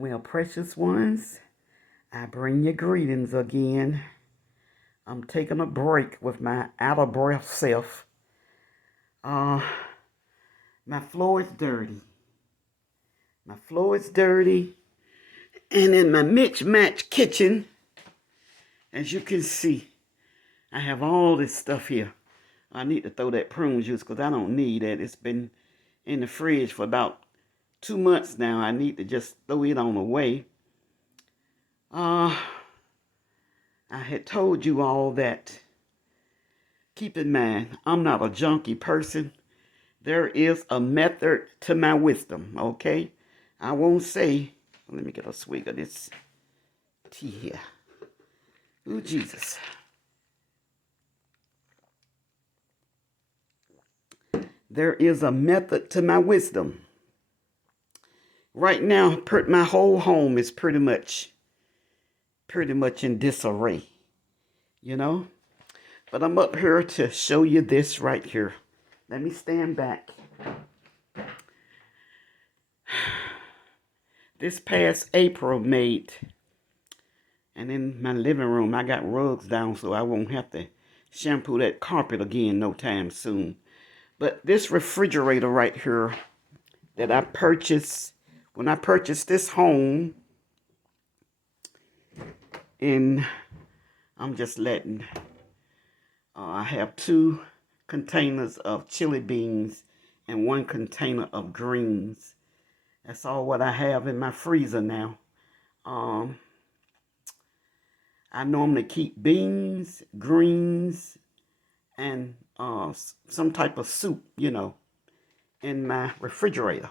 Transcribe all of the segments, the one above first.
Well, precious ones, I bring you greetings again. I'm taking a break with my out of breath self. Uh, my floor is dirty. My floor is dirty. And in my mix match kitchen, as you can see, I have all this stuff here. I need to throw that prune juice because I don't need it. It's been in the fridge for about 2 months now. I need to just throw it on away. Uh, I had told you all that. Keep in mind, I'm not a junky person. There is a method to my wisdom, okay? I won't say, let me get a swig of this tea here. Ooh, Jesus. There is a method to my wisdom. Right now, my whole home is pretty much in disarray, you know? But I'm up here to show you this right here. Let me stand back. This past April made, and in my living room, I got rugs down so I won't have to shampoo that carpet again no time soon. But this refrigerator right here that I purchased, when I purchased this home, and I'm just letting, I have 2 containers of chili beans and 1 container of greens. That's all what I have in my freezer now. I normally keep beans, greens, and some type of soup, in my refrigerator,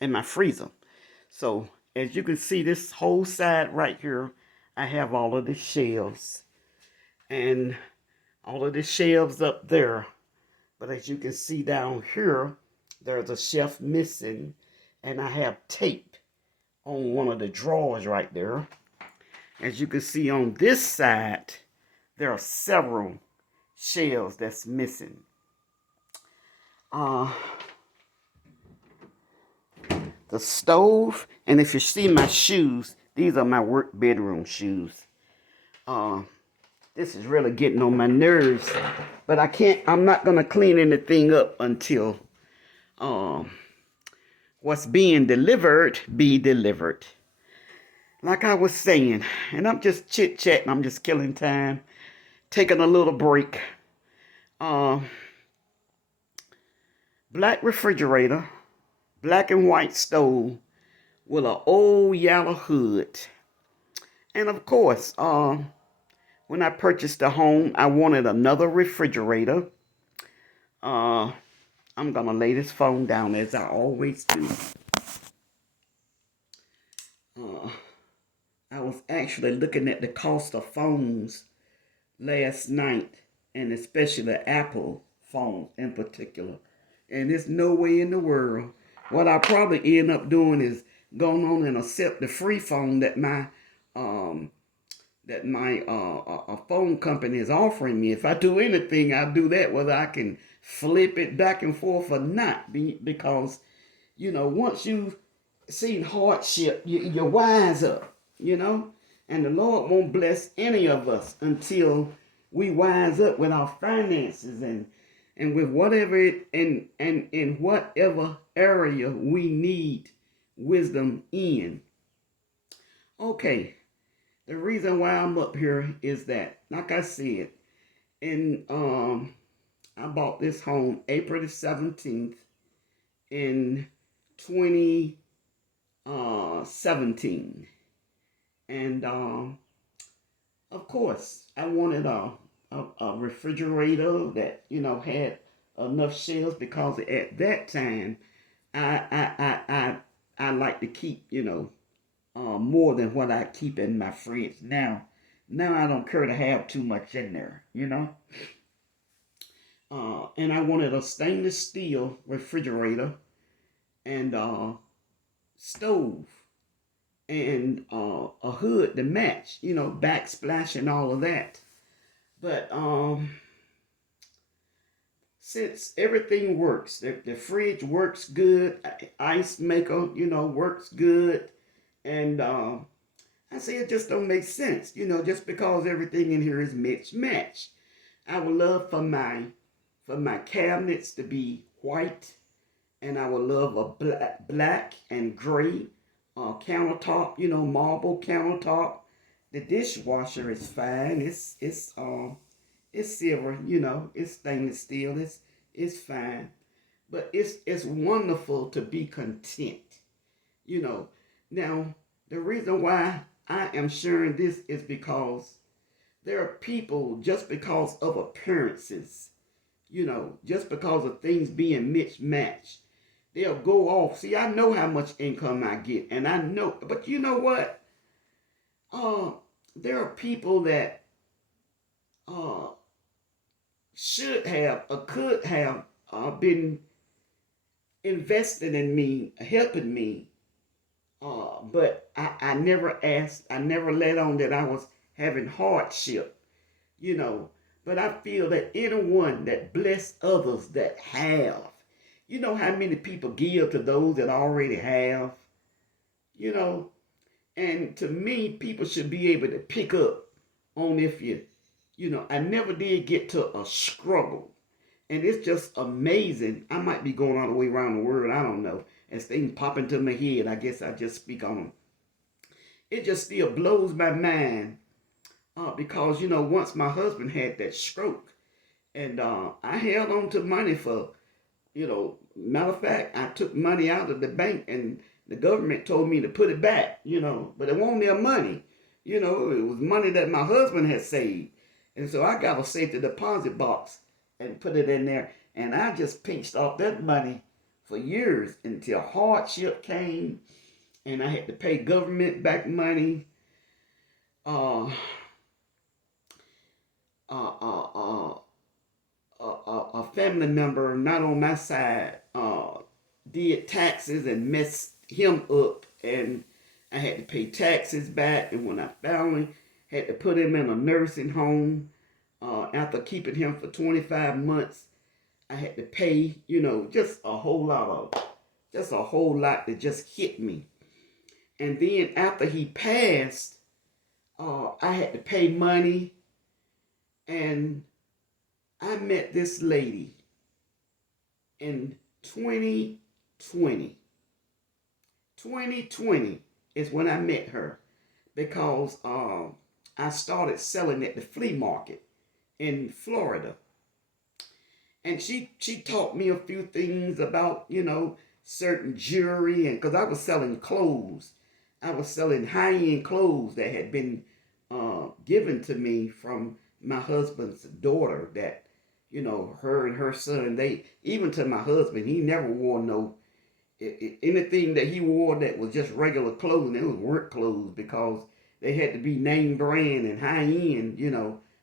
in my freezer. So as you can see, this whole side right here, I have all of the shelves and all of the shelves up there. But as you can see down here, there's a shelf missing, and I have tape on one of the drawers right there. As you can see on this side, there are several shelves that's missing. Uh, the stove, and if you see my shoes, these are my work bedroom shoes. Uh, this is really getting on my nerves, but I'm not gonna clean anything up until what's being delivered be delivered. Like I was saying, and I'm just chit-chatting, I'm just killing time, taking a little break. Uh, Black refrigerator, black and white stove with an old yellow hood. And of course, when I purchased the home, I wanted another refrigerator. Uh, I'm gonna lay this phone down as I always do. Uh, I was actually looking at the cost of phones last night, and especially the Apple phones in particular. And there's no way in the world. What I probably end up doing is going on and accept the free phone that um my phone company is offering me. If I do anything, I'll do that, whether I can flip it back and forth or not. Because once you've seen hardship, you're wise up, and the Lord won't bless any of us until we wise up with our finances and with whatever it and in whatever area we need wisdom in. Okay, the reason why I'm up here is that, like I said, in I bought this home April the 17th in 2017. And of course, I wanted a refrigerator that had enough shelves, because at that time I like to keep more than what I keep in my fridge now. Now I don't care to have too much in there. And I wanted a stainless steel refrigerator and stove and a hood to match, backsplash and all of that. But since everything works, the fridge works good, ice maker, works good, And I say it just don't make sense, just because everything in here is mixed match. I would love for my cabinets to be white, and I would love a black and gray countertop, marble countertop. The dishwasher is fine. It's silver, it's stainless steel. It's fine, but it's wonderful to be content, you know. Now, the reason why I am sharing this is because there are people, just because of appearances, just because of things being mismatched, they'll go off. See, I know how much income I get, and I know, but you know what? Uh, there are people that uh should have or could have been invested in me, helping me, but I never asked, I never let on that I was having hardship, you know. But I feel that anyone that bless others that have, how many people give to those that already have, you know, and to me, people should be able to pick up on if I never did get to a struggle. And it's just amazing. I might be going all the way around the world. I don't know. As things pop into my head, I guess I just speak on them. It just still blows my mind because, once my husband had that stroke, and I held on to money for, matter of fact, I took money out of the bank and the government told me to put it back, but it wasn't their money. It was money that my husband had saved. And so I got a safety deposit box and put it in there. And I just pinched off that money for years until hardship came and I had to pay government back money. Uh, uh, uh, uh, a family member, not on my side, did taxes and messed him up, and I had to pay taxes back. And when I finally had to put him in a nursing home, after keeping him for 25 months, I had to pay, just a whole lot that just hit me. And then after he passed, I had to pay money, and I met this lady in 2020. 2020 is when I met her because I started selling at the flea market in Florida. And she taught me a few things about, certain jewelry, and because I was selling clothes. I was selling high-end clothes that had been given to me from my husband's daughter that, her and her son, they, even to my husband, he never wore no, anything that he wore that was just regular clothing. It was work clothes because they had to be name brand and high end,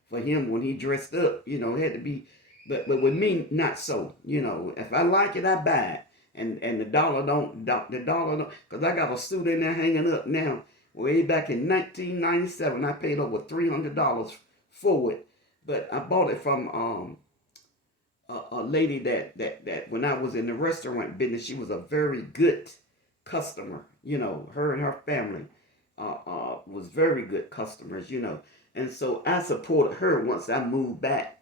for him when he dressed up. It had to be, but with me, not so. If I like it, I buy it. And the dollar don't, because I got a suit in there hanging up now. Way back in 1997, I paid over $300 for it, but I bought it from a lady that when I was in the restaurant business, she was a very good customer. Her and her family was very good customers. And so I supported her once I moved back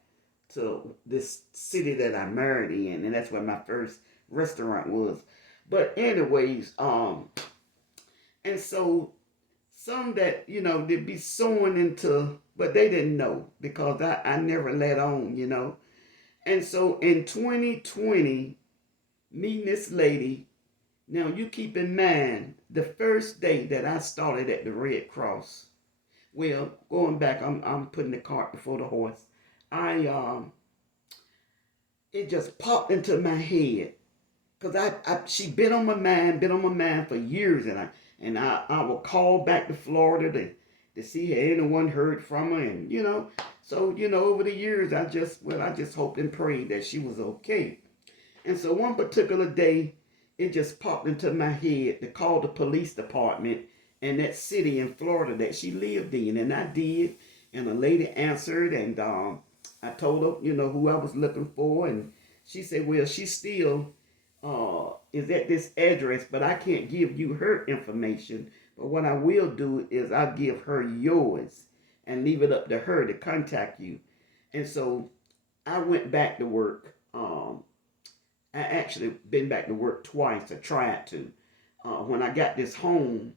to this city that I married in, and that's where my first restaurant was. But anyways, and so some that they'd be sewing into, but they didn't know because I never let on. And so in 2020, meeting this lady, now you keep in mind the first day that I started at the Red Cross. Well, going back, I'm putting the cart before the horse. I it just popped into my head because she been on my mind for years, and I will call back to Florida to see had anyone heard from her, and so over the years I just hoped and prayed that she was okay. And so one particular day, it just popped into my head to call the police department in that city in Florida that she lived in, and I did, and a lady answered, and I told her who I was looking for, and she said, well, she's still is at this address, but I can't give you her information. But what I will do is I'll give her yours and leave it up to her to contact you. And so I went back to work. I actually been back to work twice. I tried to. When I got this home,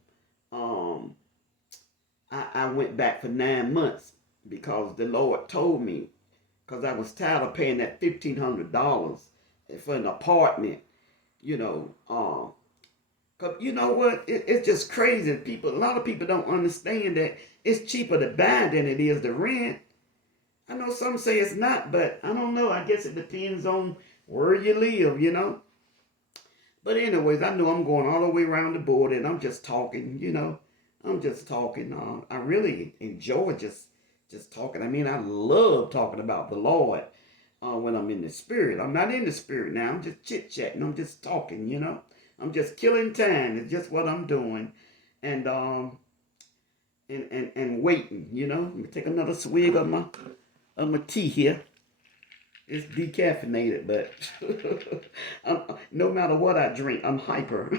um, I went back for 9 months because the Lord told me, because I was tired of paying that $1,500 for an apartment, you know. Cause you know what? It's just crazy. A lot of people don't understand that it's cheaper to buy than it is to rent. I know some say it's not, but I don't know. I guess it depends on where you live, you know. But anyways, I know I'm going all the way around the board, and I'm just talking, you know. I'm just talking. I really enjoy just talking. I mean, I love talking about the Lord when I'm in the spirit. I'm not in the spirit now. I'm just chit chatting. I'm just talking, you know. I'm just killing time. It's just what I'm doing, and and waiting, you know. Let me take another swig of my tea here. It's decaffeinated, but no matter what I drink, I'm hyper.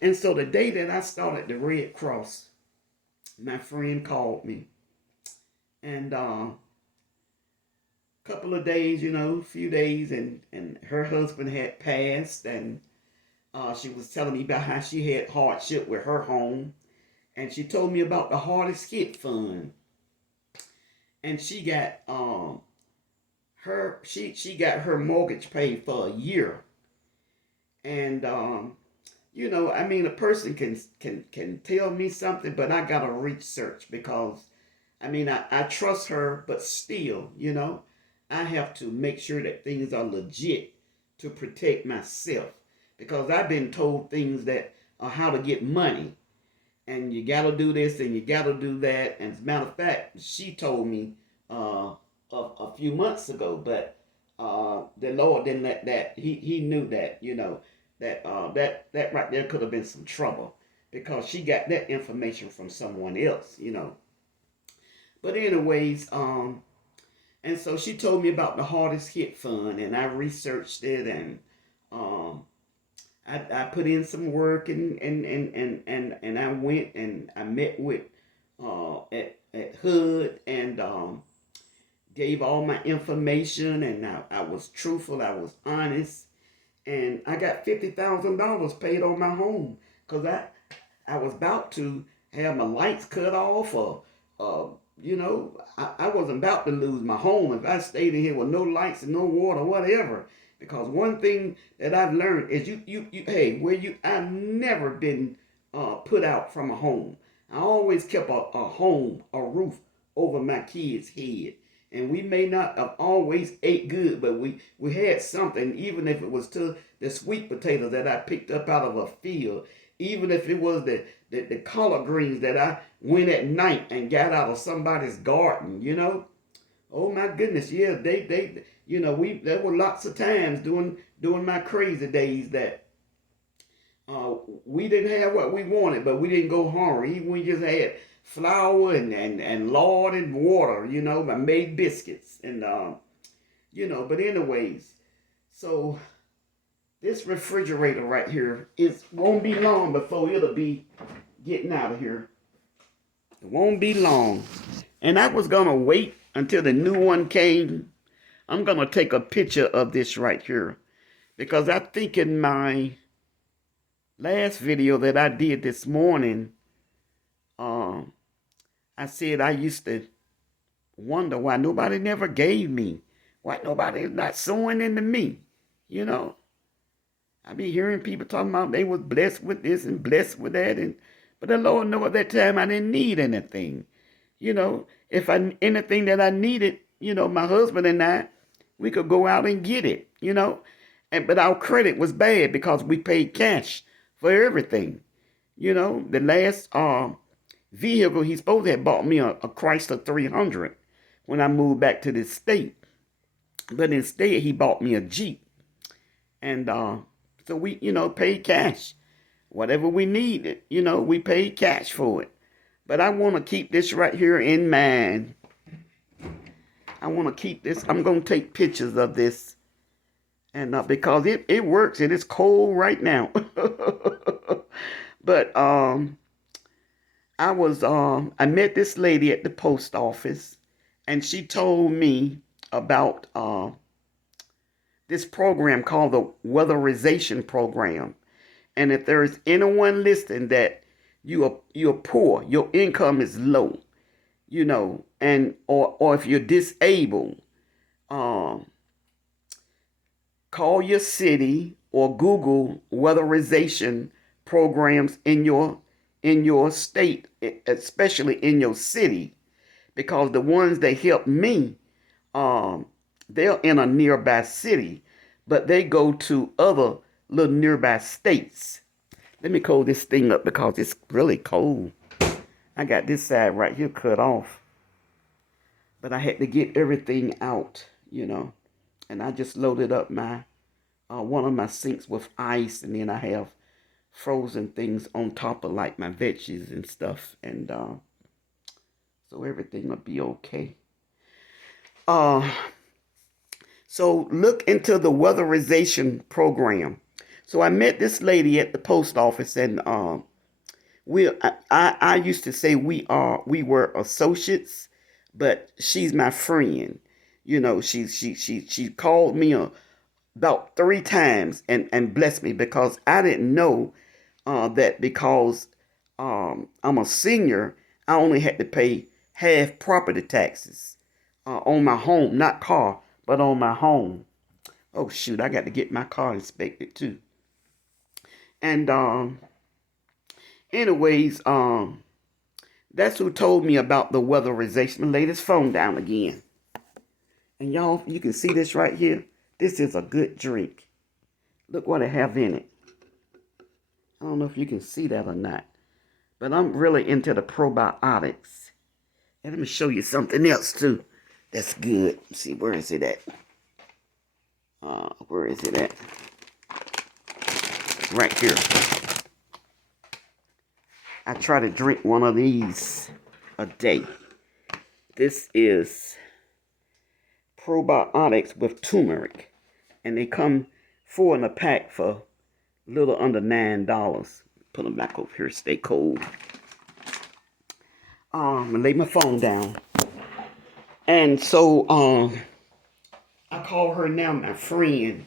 And so the day that I started the Red Cross, my friend called me, and couple of days, you know, a few days, and her husband had passed, and she was telling me about how she had hardship with her home, and she told me about the hardest hit fund, and she got she got her mortgage paid for a year, and you know, I mean, a person can tell me something, but I gotta research because, I mean, I trust her, but still, you know, I have to make sure that things are legit to protect myself because I've been told things that are how to get money, and you gotta do this and you gotta do that. And as a matter of fact, she told me a few months ago, but the Lord didn't let that. He knew that, you know, that that right there could have been some trouble because she got that information from someone else, you know. But anyways, and so she told me about the hardest hit fund, and I researched it, and um, I put in some work, and I went and I met with at HUD, and gave all my information, and I was truthful, I was honest, and I got $50,000 paid on my home because I was about to have my lights cut off, or you know, I wasn't about to lose my home if I stayed in here with no lights and no water, whatever. Because one thing that I've learned is you hey, where you I've never been put out from a home. I always kept a home, a roof over my kids' head. And we may not have always ate good, but we had something, even if it was to the sweet potatoes that I picked up out of a field, even if it was the collard greens that I went at night and got out of somebody's garden, you know. Oh my goodness, yeah, they you know, there were lots of times during my crazy days that we didn't have what we wanted, but we didn't go hungry. Even we just had flour and lard and water, you know. I made biscuits, and you know. But anyways, so this refrigerator right here is won't be long before it'll be getting out of here. It won't be long. And I was gonna wait until the new one came. I'm gonna take a picture of this right here because I think in my last video that I did this morning, um, I said I used to wonder why nobody never gave me, why nobody is not sowing into me, you know. I be hearing people talking about they was blessed with this and blessed with that, and but the Lord know at that time I didn't need anything, you know. If I anything that I needed, you know, my husband and I, we could go out and get it, you know. And but our credit was bad because we paid cash for everything, you know. The last vehicle he supposed to have bought me a Chrysler 300 when I moved back to this state, but instead he bought me a Jeep, and so we, you know, paid cash. Whatever we needed, you know, we paid cash for it. But I want to keep this right here in mind. I want to keep this. I'm going to take pictures of this. And because it works and it's cold right now. But I met this lady at the post office, and she told me about this program called the Weatherization Program. And if there is anyone listening that you're poor, your income is low, and or if you're disabled, um, call your city or Google weatherization programs in your state, especially in your city, because the ones that help me, um, they're in a nearby city, but they go to other little nearby states. Let me cold this thing up because it's really cold. I got this side right here cut off, but I had to get everything out, and I just loaded up my one of my sinks with ice, and then I have frozen things on top of like my veggies and stuff, and so everything will be okay. Uh, so look into the weatherization program. So I met this lady at the post office, and I used to say we were associates, but she's my friend. She called me about 3 times and blessed me because I didn't know that because I'm a senior, I only had to pay half property taxes on my home, not car, but on my home. Oh shoot, I got to get my car inspected too. And anyways, that's who told me about the weatherization. I'm gonna lay this phone down again. And y'all, you can see this right here. This is a good drink. Look what I have in it. I don't know if you can see that or not. But I'm really into the probiotics. And let me show you something else too. That's good. Let's see, where is it at? Where is it at? Right here. I try to drink one of these a day. This is probiotics with turmeric. And they come 4 in a pack for a little under $9. Put them back over here, stay cold. I'm gonna lay my phone down. And so I call her now my friend.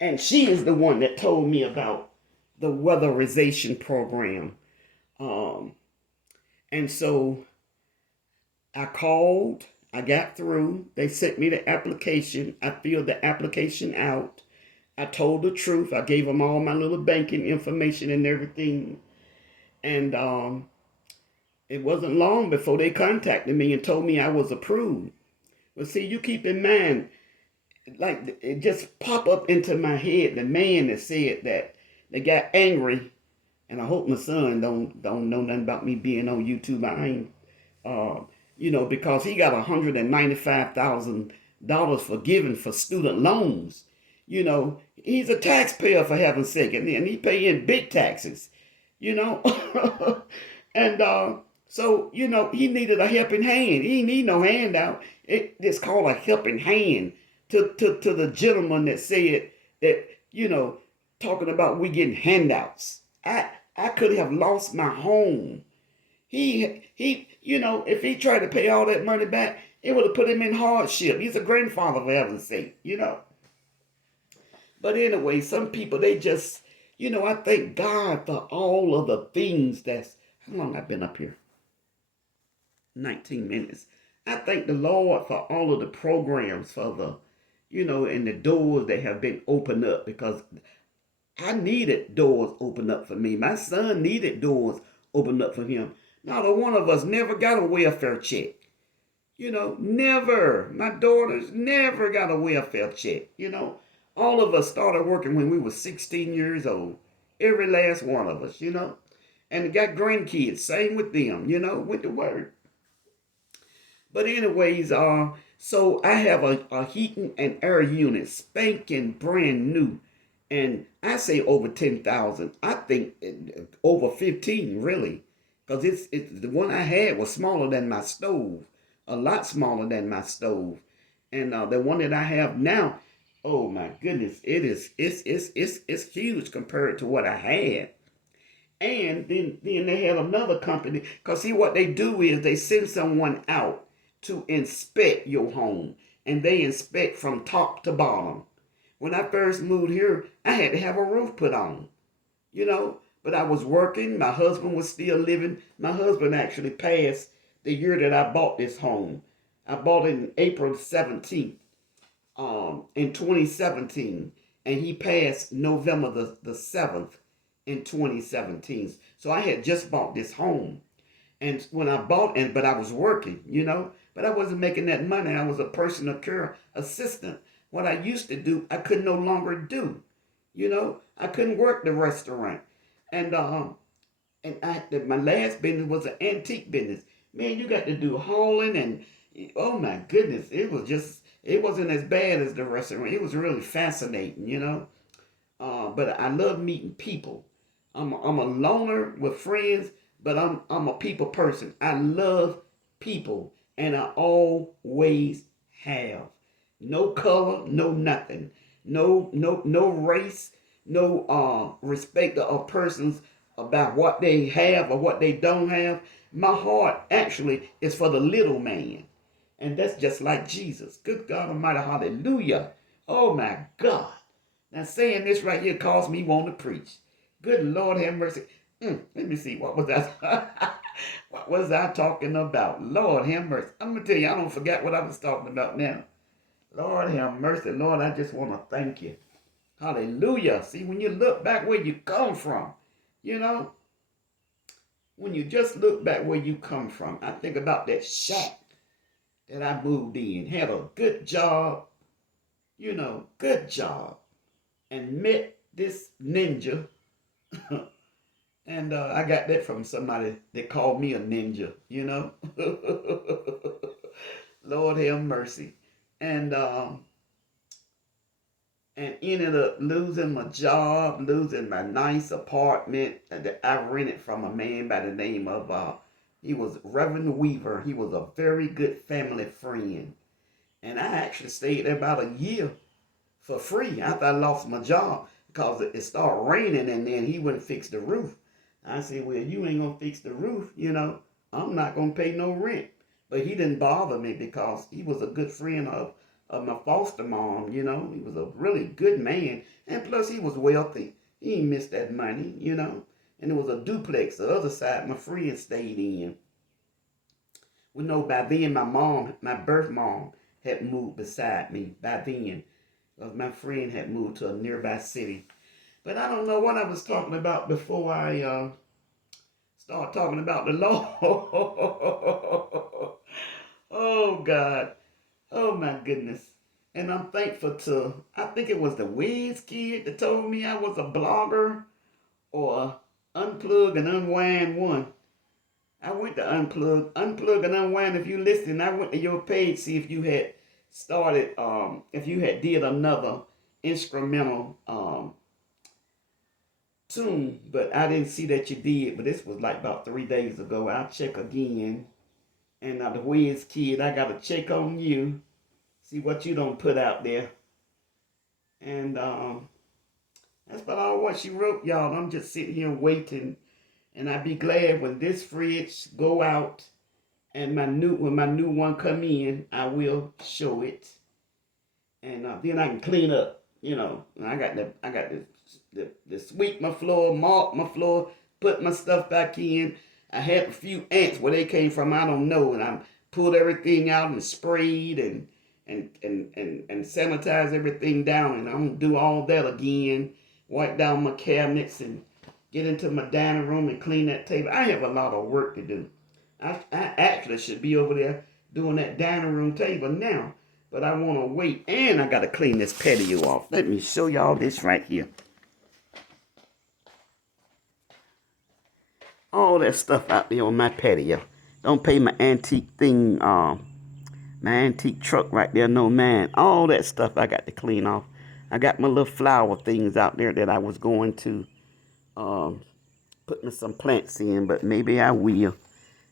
And she is the one that told me about the weatherization program. Um, and so I called, I got through. They sent me the application. I filled the application out. I told the truth. I gave them all my little banking information and everything. And it wasn't long before they contacted me and told me I was approved. But see, you keep in mind, like it just popped up into my head, the man that said that they got angry, and I hope my son don't know nothing about me being on YouTube. I ain't, because he got $195,000 forgiven for student loans. He's a taxpayer for heaven's sake, and he paying big taxes. You know, and so he needed a helping hand. He need no handout. It's called a helping hand to the gentleman that said that, talking about we getting handouts. I could have lost my home. If he tried to pay all that money back, it would have put him in hardship. He's a grandfather, for heaven's sake. But anyway, some people, they just, I thank God for all of the things how long I've been up here? 19 minutes. I thank the Lord for all of the programs, for the, and the doors that have been opened up, because I needed doors opened up for me. My son needed doors opened up for him. Not a one of us never got a welfare check. Never. My daughters never got a welfare check. All of us started working when we were 16 years old. Every last one of us. And got grandkids, same with them, with the word. But anyways, so I have a heating and air unit, spanking brand new. And I say over 10,000. I think over 15, really. Because it's the one I had was smaller than my stove. A lot smaller than my stove. And the one that I have now, oh my goodness, it's huge compared to what I had. And then they had another company, because see what they do is they send someone out to inspect your home, and they inspect from top to bottom. When I first moved here, I had to have a roof put on, you know. But I was working. My husband was still living. My husband actually passed the year that I bought this home. I bought it in April 17th, in 2017, and he passed November the 7th in 2017. So I had just bought this home. And when I bought it, but I was working, you know, but I wasn't making that money. I was a personal care assistant. What I used to do, I could no longer do. You know, I couldn't work the restaurant. And my last business was an antique business. Man, you got to do hauling, and oh my goodness, it wasn't as bad as the restaurant. It was really fascinating, you know. But I love meeting people. I'm a loner with friends, but I'm a people person. I love people, and I always have. No color, no nothing, no race, no respect of persons about what they have or what they don't have. My heart actually is for the little man, and that's just like Jesus. Good God Almighty, Hallelujah! Oh my God! Now saying this right here caused me want to preach. Good Lord have mercy. Let me see. What was that? What was I talking about? Lord have mercy. I'm going to tell you, I don't forget what I was talking about now. Lord have mercy. Lord, I just want to thank you. Hallelujah. See, when you look back where you come from, you know, when you just look back where you come from, I think about that shack that I moved in, had a good job, you know, good job, and met this ninja. And I got that from somebody that called me a ninja, you know. Lord have mercy. And and ended up losing my job, losing my nice apartment that I rented from a man by the name of he was Reverend Weaver. He was a very good family friend. And I actually stayed there about a year for free after I lost my job, because it started raining, and then he wouldn't fix the roof. I said, well, you ain't gonna fix the roof, you know, I'm not gonna pay no rent. But he didn't bother me because he was a good friend of my foster mom, you know. He was a really good man. And plus he was wealthy. He ain't missed that money, you know. And it was a duplex, the other side my friend stayed in. We know by then my birth mom, had moved beside me by then. Because my friend had moved to a nearby city. But I don't know what I was talking about before I start talking about the Lord. Oh God. Oh my goodness. And I'm thankful to, I think it was the Wiz kid that told me I was a blogger or Unplug and Unwind one. I went to Unplug and Unwind. If you listen, I went to your page, see if you had started, if you had did another instrumental tune, but I didn't see that you did. But this was like about 3 days ago. I'll check again. And the Wiz kid, I gotta check on you, see what you don't put out there. And that's about all what she wrote, y'all. I'm just sitting here waiting, and I'd be glad when this fridge go out and when my new one come in, I will show it, and then I can clean up. You know, and I got to sweep my floor, mop my floor, put my stuff back in. I had a few ants, where they came from, I don't know, and I pulled everything out and sprayed and sanitize everything down, and I'm gonna do all that again. Wipe down my cabinets and get into my dining room and clean that table. I have a lot of work to do. I actually should be over there doing that dining room table now, but I want to wait, and I got to clean this patio off. Let me show y'all this right here. All that stuff out there on my patio. Don't pay my antique thing, my antique truck right there, no man. All that stuff I got to clean off. I got my little flower things out there that I was going to um, put me some plants in, but maybe I will.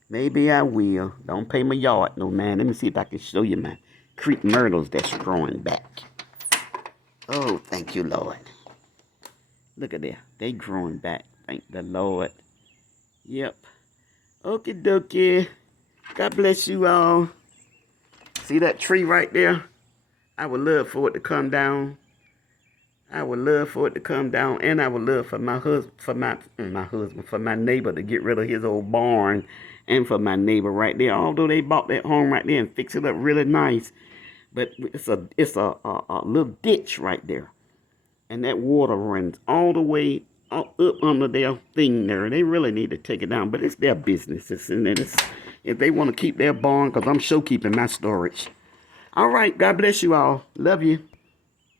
Maybe I will. Don't pay my yard, no man. Let me see if I can show you, man. creep myrtles that's growing back. Oh, thank you, Lord. Look at there. They growing back. Thank the Lord. Yep. Okie dokie. God bless you all. See that tree right there? I would love for it to come down. I would love for it to come down, and I would love for my husband, for my neighbor to get rid of his old barn, and for my neighbor right there. Although they bought that home right there and fixed it up really nice, but it's a little ditch right there, and that water runs all the way up under their thing there. They really need to take it down, but it's their business. If they want to keep their barn, because I'm sure keeping my storage. All right, God bless you all. Love you.